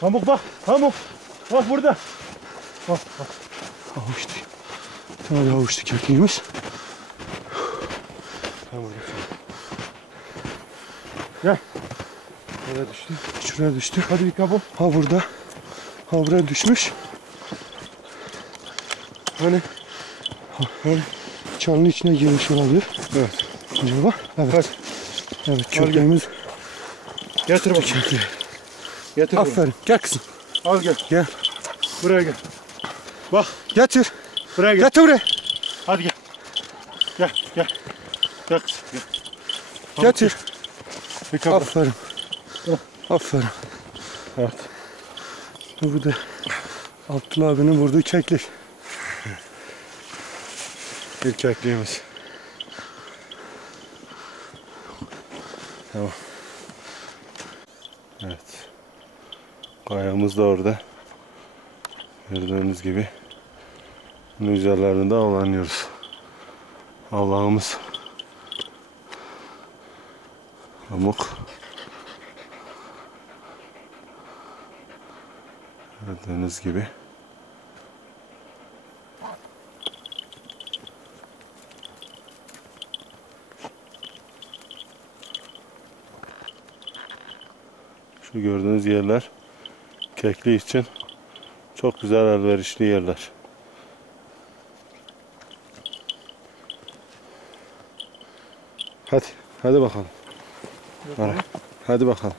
Pamuk bak. Pamuk. Bak burada. Bak bak. Havuçtu. Tane havuçtu kekliğimiz. Pamuk. Gel. Nereye düştü? Şuraya düştü. Hadi bir kapı. Ha burada. Ha buraya düşmüş. Hani ha, hani çanın içine girmiş olabilir. Evet. Acaba? Evet. Hadi. Evet gel. köpeğimiz Getir bakayım. kekli. Getir bunu. Aferin. Gel kızım. Al gel. Gel. Buraya gel. Bak. Getir. Buraya gel. Getir buraya. Hadi gel. Gel gel. Gel kızım gel. Pamuk, Getir. Kapı. Aferin. Aferin. Evet. Bu da Abdullah abinin vurduğu keklik. İlk ekliğimiz. Tamam. Evet. Kayamız da orada. Gördüğünüz gibi. Bunun üzerlerinde avlanıyoruz. Avlağımız pamuk. Gördüğünüz gibi. Şu gördüğünüz yerler kekli için çok güzel elverişli yerler. Hadi, hadi bakalım. Hadi, hadi bakalım.